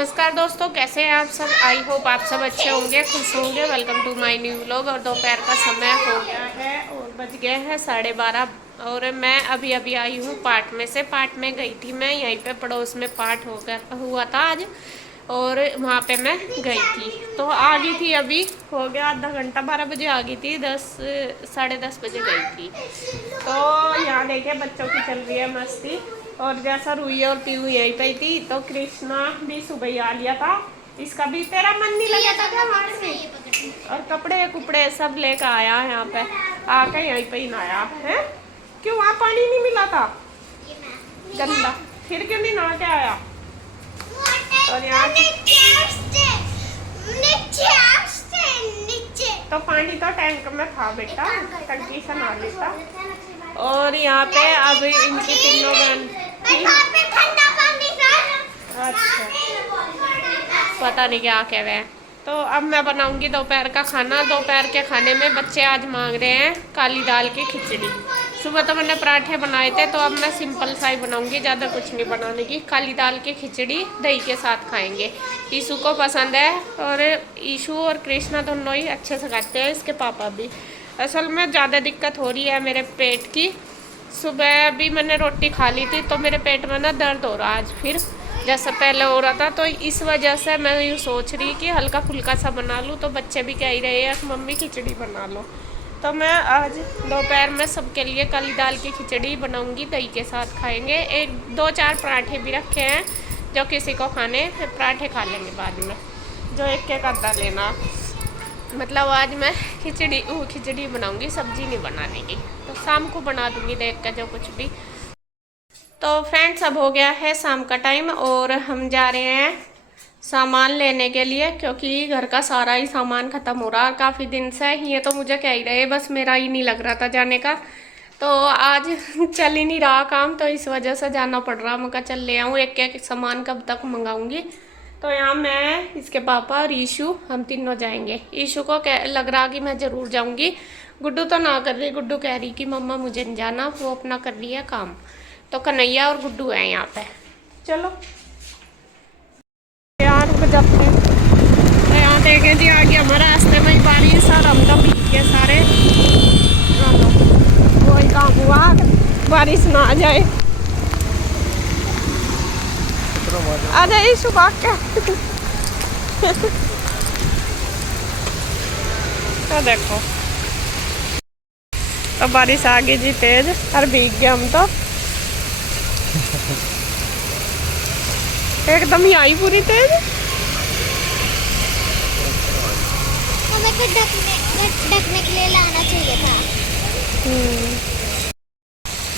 नमस्कार दोस्तों, कैसे हैं आप सब। आई होप आप सब अच्छे होंगे, खुश होंगे। Welcome to my new vlog. और दोपहर का समय हो गया है और बज गए हैं 12:30। और मैं अभी अभी आई हूँ पाठ में से। पाठ में गई थी मैं, यहीं पे पड़ोस में पाठ हुआ था आज, और वहाँ पे मैं गई थी। तो आ गई थी, अभी हो गया आधा घंटा, 12 बजे आ गई थी, 10 साढ़े 10 बजे गई थी। तो यहाँ देखे बच्चों की चल रही है मस्ती। और जैसा रुई और पीहू यहीं पे थी, तो कृष्णा भी सुबह ही आ लिया था। इसका भी तेरा मन नहीं लगा था क्या वहाँ से? और कपड़े कुपड़े सब लेकर आया यहाँ पे, आकर यहीं पे ही नहाया है। क्यों वहाँ पानी नहीं मिला था गंदा, फिर क्यों नहीं नहा के आया? और यहाँ तो पानी तो टैंक में था बेटा, टंकी से नहा लेता। और यहाँ पे अब इनकी तीनों बहन, अच्छा पता नहीं क्या कह रहे हैं। तो अब मैं बनाऊंगी दोपहर का खाना। दोपहर के खाने में बच्चे आज मांग रहे हैं काली दाल की खिचड़ी। सुबह तो मैंने पराठे बनाए थे, तो अब मैं सिंपल सा ही बनाऊंगी, ज़्यादा कुछ नहीं बनाने की। काली दाल की खिचड़ी दही के साथ खाएंगे, ईशू को पसंद है। और ईशू और कृष्णा दोनों ही अच्छे से खाते हैं, इसके पापा भी। असल में ज़्यादा दिक्कत हो रही है मेरे पेट की। सुबह भी मैंने रोटी खा ली थी, तो मेरे पेट में ना दर्द हो रहा आज फिर, जैसा पहले हो रहा था। तो इस वजह से मैं यूँ सोच रही कि हल्का फुल्का सा बना लूँ। तो बच्चे भी कह ही रहे हैं मम्मी खिचड़ी बना लो। तो मैं आज दोपहर में सबके लिए काली दाल की खिचड़ी बनाऊंगी, दही के साथ खाएंगे। एक दो चार पराठे भी रखे हैं, जो किसी को खाने, फिर पराठे खा लेंगे बाद में, जो एक एक आधा लेना। मतलब आज मैं खिचड़ी बनाऊंगी, सब्जी नहीं बनाने की। तो शाम को बना दूंगी देख कर जो कुछ भी। तो फ्रेंड्स, अब हो गया है शाम का टाइम और हम जा रहे हैं सामान लेने के लिए, क्योंकि घर का सारा ही सामान ख़त्म हो रहा है काफ़ी दिन से। ये तो मुझे कह ही रहे, बस मेरा ही नहीं लग रहा था जाने का। तो आज चल ही नहीं रहा काम, तो इस वजह से जाना पड़ रहा। मैं कहा चल ले आऊँ, एक एक सामान कब तक मंगाऊंगी। तो यहाँ मैं, इसके पापा और ईशू, हम तीनों जाएंगे। ईशू को लग रहा कि मैं ज़रूर जाऊँगी। गुड्डू तो ना कर रही, गुड्डू कह रही कि मम्मा मुझे नहीं जाना, वो अपना कर रही है काम। तो कन्हैया और गुड्डू है यहाँ पे। चलो यार रुक जाते हैं। तो यहाँ देखें जी, आगे हमारे रास्ते में ही बारिश, और हम तो भीग गए सारे। वही काम हुआ, बारिश ना आ जाए। आ जाए सुबह के। तो देखो, तो बारिश आ गई जी तेज, और भीग गए हम तो एकदम ही आई पूरी तेज। हमें तो ढकने के लिए लाना चाहिए था।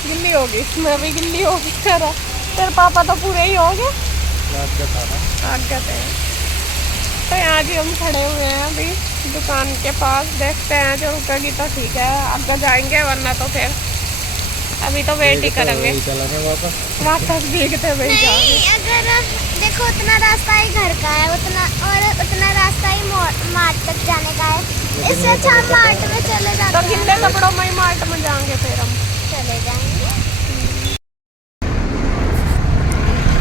गिल्ली होगी, मैं भी गिल्ली होगी। तेरे पापा तो पूरे ही हो गए, आगे थे। तो यहाँ जी हम खड़े हुए हैं अभी दुकान के पास, देखते हैं जो रुकेगी तो ठीक है, आगे जाएंगे, वरना तो फिर अभी तो वेट ही करेंगे। वापस भीगते हुए जाएंगे। अगर देखो उतना रास्ता ही घर का है, उतना रास्ता ही मार्ट तक जाने का है। इससे अच्छा हम मार्ट में चले जाते हैं। तो गिल्ले कपड़ों में ही मार्ट में जाएंगे, फिर हम चले जाएंगे।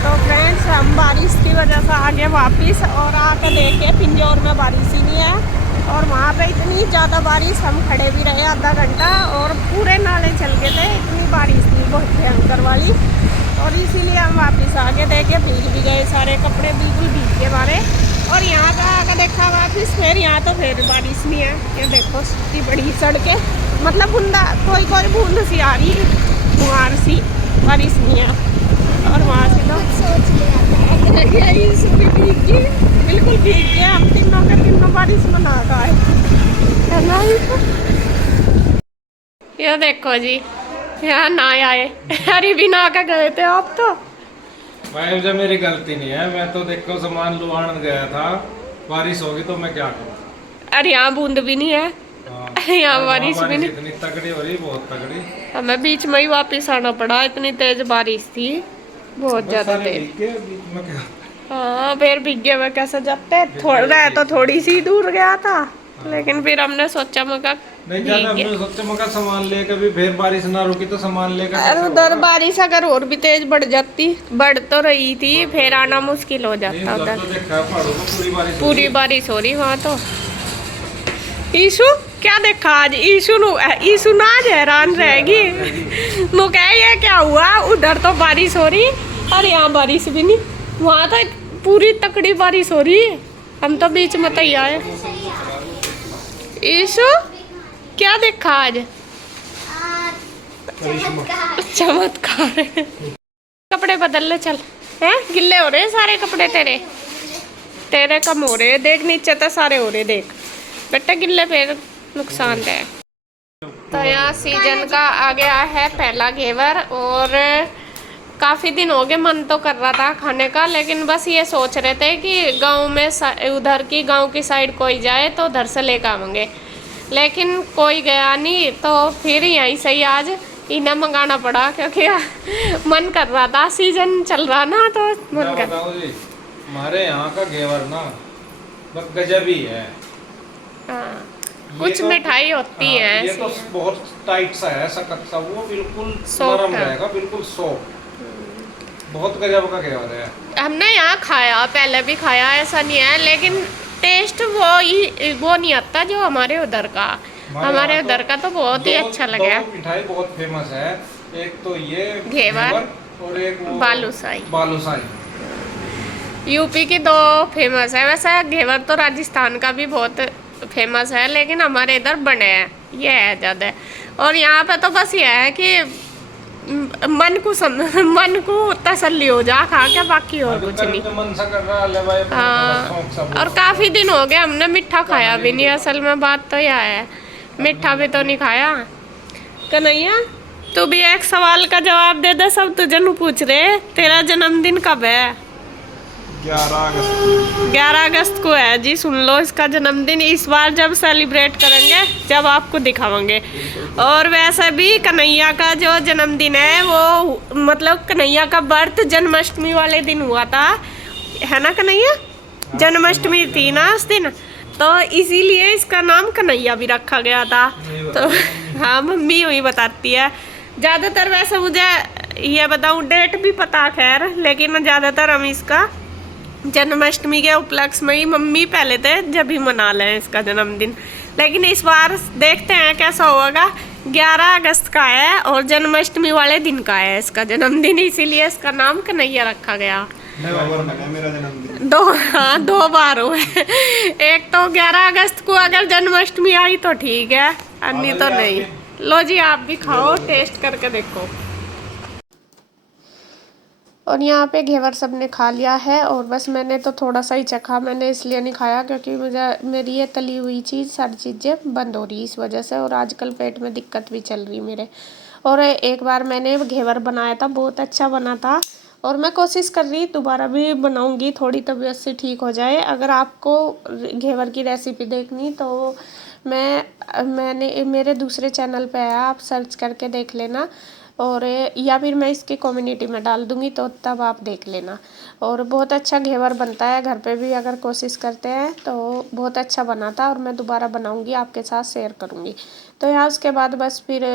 तो फ्रेंड्स, हम बारिश की वजह से आगे वापस, और आकर देखे पिंजौर में बारिश ही नहीं है। और वहाँ पे इतनी ज़्यादा बारिश, हम खड़े भी रहे आधा घंटा, और पूरे नाले चल गए थे, इतनी बारिश थी बहुत भयंकर वाली। और इसीलिए हम वापस आगे देखे, भीग भी गए सारे कपड़े, बिल्कुल भीग के मारे। और यहाँ का आकर देखा वापस, फिर यहाँ तो फिर बारिश नहीं है। ये देखो इतनी बड़ी सड़कें, मतलब बूंदा कोई कोई बूंद सी आ रही, फुहार सी, बारिश नहीं है। और वहाँ से तो सोच लिया बिल्कुल भीग गए हम तीनों के तीनों, बारिश में नहा का है ना। ये देखो जी, यहाँ ना आए, अरे भी नहा के गए थे आप तो। भाई जब मेरी गलती नहीं है, मैं तो देखो सामान लुभान गया था, बारिश होगी तो मैं क्या करूँ। अरे यहाँ बूंद भी नहीं है, यहाँ बारिश भी नहीं। इतनी तगड़ी हो रही, बहुत तगड़ी। हमें बीच में ही वापस आना पड़ा, इतनी तेज बारिश थी, बहुत ज्यादा तेज। मैं क्या। हाँ फिर भीगे में कैसे जाते, थोड़ा तो थोड़ी सी दूर गया था। लेकिन फिर हमने सोचा मगा नहीं ज्यादा हमने सोचा मगर सामान ले कभी फिर बारिश ना रुकी तो सामान लेकर अरे कैसे उधर होगा? बारिश अगर और भी तेज बढ़ तो रही थी, फिर आना मुश्किल हो नहीं, जाता उधर उधर। तो देखा है पहाड़ों को पूरी बारिश हो रही वहाँ तो। ईशु क्या देखा आज? ईशु ना आज हैरान रहेगी। वो कहे ये क्या हुआ, उधर तो बारिश हो रही और यहाँ बारिश भी नहीं, वहाँ तो पूरी तकड़ी बारिश हो रही है, हम तो बीच में तैयार आए। ईशु क्या देखा आज? चमत्कार। कपड़े बदल ले चल। हैं गिल्ले हो रहे सारे कपड़े तेरे कम हो रहे, देख नीचे तो सारे हो रहे, देख बेटा गिल्ले फिर नुकसान है। तो यहाँ सीजन का आ गया है पहला घेवर, और काफ़ी दिन हो गए मन तो कर रहा था खाने का, लेकिन बस ये सोच रहे थे कि गांव में उधर की गांव की साइड कोई जाए तो उधर से लेकर आवेंगे, लेकिन कोई गया नहीं, तो फिर यहीं से ही आज इन्हें मंगाना पड़ा, क्योंकि मन कर रहा था, सीजन चल रहा ना तो मन कर। हमारे यहाँ का घेवर ना बस गजब ही है। हाँ, कुछ तो, मिठाई होती हाँ, है ये तो बहुत टाइट सा है, सख्त सा, वो बिल्कुल Soft नरम है। रहेगा, बिल्कुल सॉफ्ट, बहुत गजब का घेवर है। हमने यहाँ खाया, पहले भी खाया, ऐसा नहीं है, लेकिन टेस्ट वो नहीं आता जो हमारे उधर का। हमारे उधर का तो बहुत ही अच्छा लगा। दो मिठाई बहुत फेमस है, एक तो ये घेवर और एक वो बालूशाही। यूपी की दो फेमस है। वैसे घेवर तो राजस्थान का भी बहुत फेमस है, लेकिन हमारे इधर बने हैं, ये है ज़्यादा। और यहाँ पे तो बस ये है कि मन को तसल्ली हो जा खा के, बाकी और कुछ नहीं। मन सा कर रहा है भाई। हाँ, और काफ़ी दिन हो गए हमने मीठा खाया भी नहीं, असल में बात तो यह है, मीठा भी तो नहीं खाया। कन्हैया तू भी एक सवाल का जवाब दे दे, सब तुझे नु पूछ रहे, तेरा जन्मदिन कब है? 11 अगस्त को है जी, सुन लो इसका जन्मदिन। इस बार जब सेलिब्रेट करेंगे जब आपको दिखाएंगे। और वैसे भी कन्हैया का जो जन्मदिन है वो मतलब कन्हैया का बर्थ जन्माष्टमी वाले दिन हुआ था, है ना कन्हैया? जन्माष्टमी थी ना उस दिन, तो इसीलिए इसका नाम कन्हैया भी रखा गया था। तो हाँ, मम्मी वही बताती है ज़्यादातर। वैसे मुझे ये बताऊँ डेट भी पता खैर, लेकिन ज़्यादातर हम इसका जन्माष्टमी के उपलक्ष्य में ही मम्मी पहले थे जब भी मना लें इसका जन्मदिन, लेकिन इस बार देखते हैं कैसा होगा। 11 अगस्त का है और जन्माष्टमी वाले दिन का है इसका जन्मदिन, इसीलिए इसका नाम कन्हैया रखा गया। मेरा जन्मदिन दो बार हुए। एक तो 11 अगस्त को अगर जन्माष्टमी आई तो ठीक है, अन्य तो नहीं। लो जी आप भी खाओ, टेस्ट करके देखो। और यहाँ पे घेवर सब ने खा लिया है, और बस मैंने तो थोड़ा सा ही चखा, मैंने इसलिए नहीं खाया क्योंकि मेरी ये तली हुई चीज़ सारी चीज़ें बंद हो रही इस वजह से, और आजकल पेट में दिक्कत भी चल रही मेरे। और एक बार मैंने घेवर बनाया था, बहुत अच्छा बना था, और मैं कोशिश कर रही दोबारा भी बनाऊंगी, थोड़ी तबीयत से ठीक हो जाए। अगर आपको घेवर की रेसिपी देखनी तो मैंने मेरे दूसरे चैनल पे है, आप सर्च करके देख लेना, और या फिर मैं इसकी कम्युनिटी में डाल दूंगी तो तब आप देख लेना। और बहुत अच्छा घेवर बनता है, घर पे भी अगर कोशिश करते हैं तो बहुत अच्छा बना था, और मैं दोबारा बनाऊंगी, आपके साथ शेयर करूंगी। तो यहाँ उसके बाद बस फिर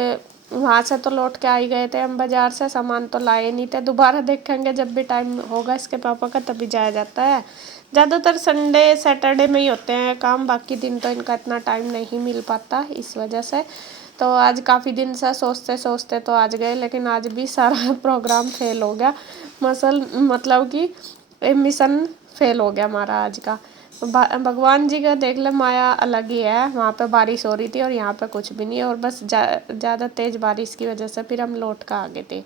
वहाँ से तो लौट के आ ही गए थे हम, बाज़ार से सामान तो लाए नहीं थे, दोबारा देखेंगे जब भी टाइम होगा इसके पापा का तभी जाया जाता है। ज़्यादातर संडे सैटरडे में ही होते हैं काम, बाकी दिन तो इनका इतना टाइम नहीं मिल पाता इस वजह से। तो आज काफ़ी दिन से सोचते सोचते तो आज गए, लेकिन आज भी सारा प्रोग्राम फेल हो गया, मतलब कि मिशन फेल हो गया हमारा आज का। भगवान जी का देख ले माया अलग ही है, वहाँ पे बारिश हो रही थी और यहाँ पे कुछ भी नहीं, और बस ज़्यादा तेज़ बारिश की वजह से फिर हम लौट कर आ गए थे।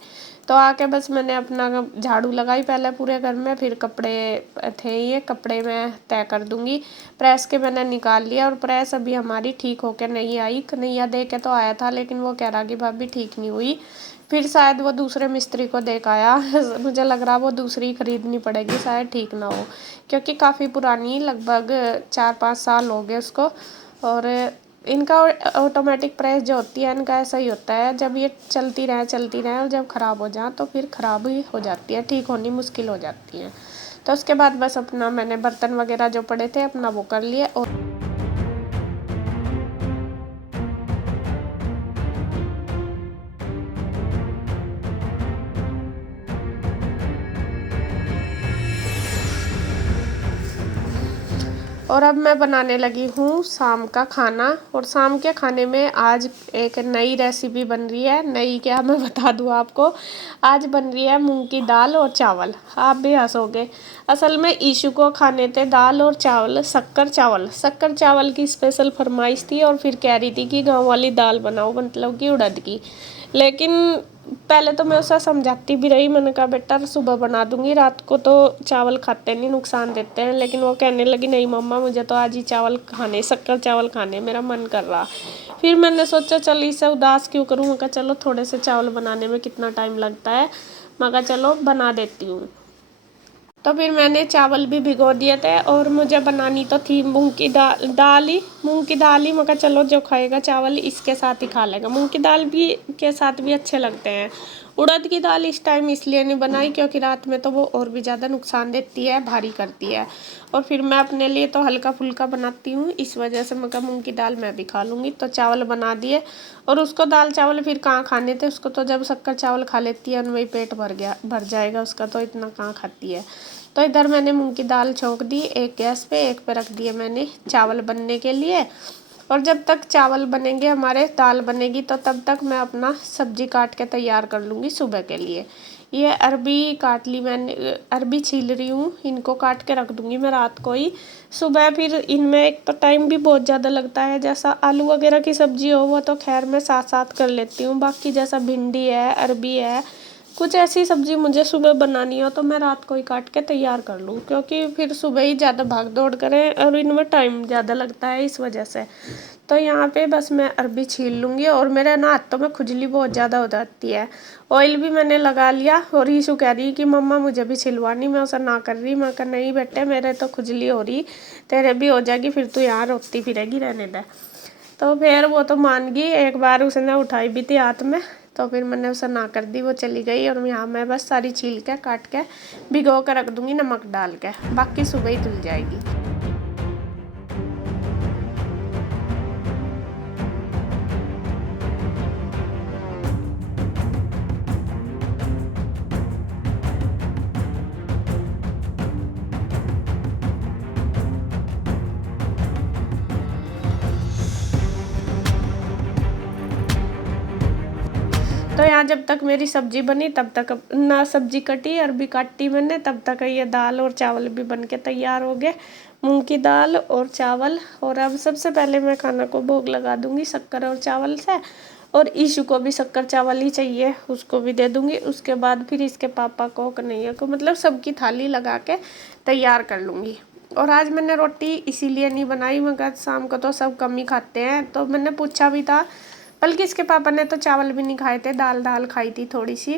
तो आके बस मैंने अपना झाड़ू लगाई पहले पूरे घर में, फिर कपड़े थे ये कपड़े मैं तय कर दूंगी, प्रेस के मैंने निकाल लिया, और प्रेस अभी हमारी ठीक होकर नहीं आई। कन्हैया दे के तो आया था, लेकिन वो कह रहा कि भाभी ठीक नहीं हुई, फिर शायद वो दूसरे मिस्त्री को देख आया। मुझे लग रहा वो दूसरी खरीदनी पड़ेगी, शायद ठीक ना हो, क्योंकि काफ़ी पुरानी, लगभग 4-5 साल हो गए उसको। और इनका ऑटोमेटिक प्रेस जो होती है इनका ऐसा ही होता है, जब ये चलती रहे और जब ख़राब हो जाए तो फिर ख़राब ही हो जाती है, ठीक होनी मुश्किल हो जाती है। तो उसके बाद बस अपना मैंने बर्तन वगैरह जो पड़े थे अपना वो कर लिए, और और अब मैं बनाने लगी हूँ शाम का खाना। और शाम के खाने में आज एक नई रेसिपी बन रही है। नई क्या मैं बता दूँ आपको, आज बन रही है मूंग की दाल और चावल। आप भी हंसोगे, असल में ईशु को खाने थे दाल और चावल, शक्कर चावल की स्पेशल फरमाइश थी। और फिर कह रही थी कि गाँव वाली दाल बनाओ, मतलब कि उड़द की। लेकिन पहले तो मैं उसे समझाती भी रही, मैंने कहा बेटा सुबह बना दूंगी, रात को तो चावल खाते नहीं, नुकसान देते हैं। लेकिन वो कहने लगी नहीं मम्मा मुझे तो आज ही चावल खाने, शक्कर चावल खाने, मेरा मन कर रहा। फिर मैंने सोचा चल इसे उदास क्यों करूँ, मैं कहा चलो थोड़े से चावल बनाने में कितना टाइम लगता है, मैं कहा चलो बना देती हूँ। तो फिर मैंने चावल भी भिगो दिए थे और मुझे बनानी तो थी मूंग की दाल ही। मैं कहा चलो जो खाएगा चावल इसके साथ ही खा लेगा। मूंग की दाल भी के साथ भी अच्छे लगते हैं। उड़द की दाल इस टाइम इसलिए नहीं बनाई क्योंकि रात में तो वो और भी ज़्यादा नुकसान देती है, भारी करती है। और फिर मैं अपने लिए तो हल्का फुल्का बनाती हूँ, इस वजह से मैं कहा मूंग की दाल मैं भी खा लूँगी। तो चावल बना दिए। और उसको दाल चावल फिर कहाँ खाने थे, उसको तो जब शक्कर चावल खा लेती है उनमें ही पेट भर जाएगा उसका, तो इतना कहाँ खाती है। तो इधर मैंने मूंग की दाल छौंक दी, एक गैस पे, एक पे रख दिए मैंने चावल बनने के लिए। और जब तक चावल बनेंगे हमारे, दाल बनेगी, तो तब तक मैं अपना सब्जी काट के तैयार कर लूँगी सुबह के लिए। ये अरबी काट ली मैंने, अरबी छील रही हूँ, इनको काट के रख दूँगी मैं रात को ही। सुबह फिर इनमें एक तो टाइम भी बहुत ज़्यादा लगता है, जैसा आलू वगैरह की सब्ज़ी हो वो तो खैर मैं साथ साथ कर लेती हूँ, बाकी जैसा भिंडी है, अरबी है, कुछ ऐसी सब्ज़ी मुझे सुबह बनानी हो तो मैं रात को ही काट के तैयार कर लूँ, क्योंकि फिर सुबह ही ज़्यादा भाग दौड़ करें और इनमें टाइम ज़्यादा लगता है इस वजह से। तो यहाँ पे बस मैं अरबी छील लूँगी। और मेरे ना हाथों में खुजली बहुत ज़्यादा हो जाती है। ऑयल भी मैंने लगा लिया और ईशु कह रही कि मम्मा मुझे भी छिलवानी, मैं उसे ना कर रही। मैं कहा नहीं बेटे मेरे तो खुजली हो रही, तेरे भी हो जाएगी, फिर तू यहाँ रोती फिरेगी, रहने दे। तो फिर वो तो मान गई, एक बार उसने उठाई भी थी हाथ में, तो फिर मैंने उसे ना कर दी, वो चली गई। और यहाँ मैं बस सारी छील के काट के भिगो कर रख दूँगी नमक डाल के, बाकी सुबह ही धुल जाएगी। तो यहाँ जब तक मेरी सब्जी बनी तब तक ना सब्जी कटी, अरबी काटी मैंने, तब तक ये दाल और चावल भी बन के तैयार हो गए, मूंग की दाल और चावल। और अब सबसे पहले मैं खाना को भोग लगा दूंगी शक्कर और चावल से। और ईशु को भी शक्कर चावल ही चाहिए, उसको भी दे दूंगी। उसके बाद फिर इसके पापा को, कन्हैया को, मतलब सबकी थाली लगा के तैयार कर लूँगी। और आज मैंने रोटी इसीलिए नहीं बनाई, मगर शाम को तो सब कम ही खाते हैं, तो मैंने पूछा भी था। बल्कि इसके पापा ने तो चावल भी नहीं खाए थे, दाल खाई थी थोड़ी सी।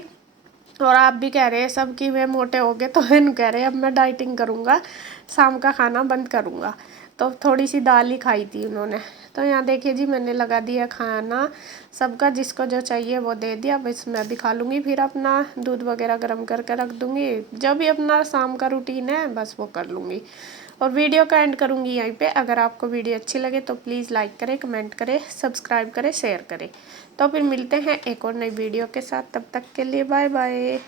और आप भी कह रहे हैं सब कि वे मोटे हो गए, तो इन कह रहे हैं अब मैं डाइटिंग करूँगा, शाम का खाना बंद करूँगा। तो थोड़ी सी दाल ही खाई थी उन्होंने। तो यहाँ देखिए जी मैंने लगा दिया खाना सबका, जिसको जो चाहिए वो दे दिया, बस मैं भी खा लूँगी। फिर अपना दूध वगैरह गर्म करके रख दूँगी, जब भी अपना शाम का रूटीन है बस वो कर लूँगी। और वीडियो का एंड करूँगी यहीं पे। अगर आपको वीडियो अच्छी लगे तो प्लीज़ लाइक करें, कमेंट करें, सब्सक्राइब करें, शेयर करें। तो फिर मिलते हैं एक और नई वीडियो के साथ, तब तक के लिए बाय बाय।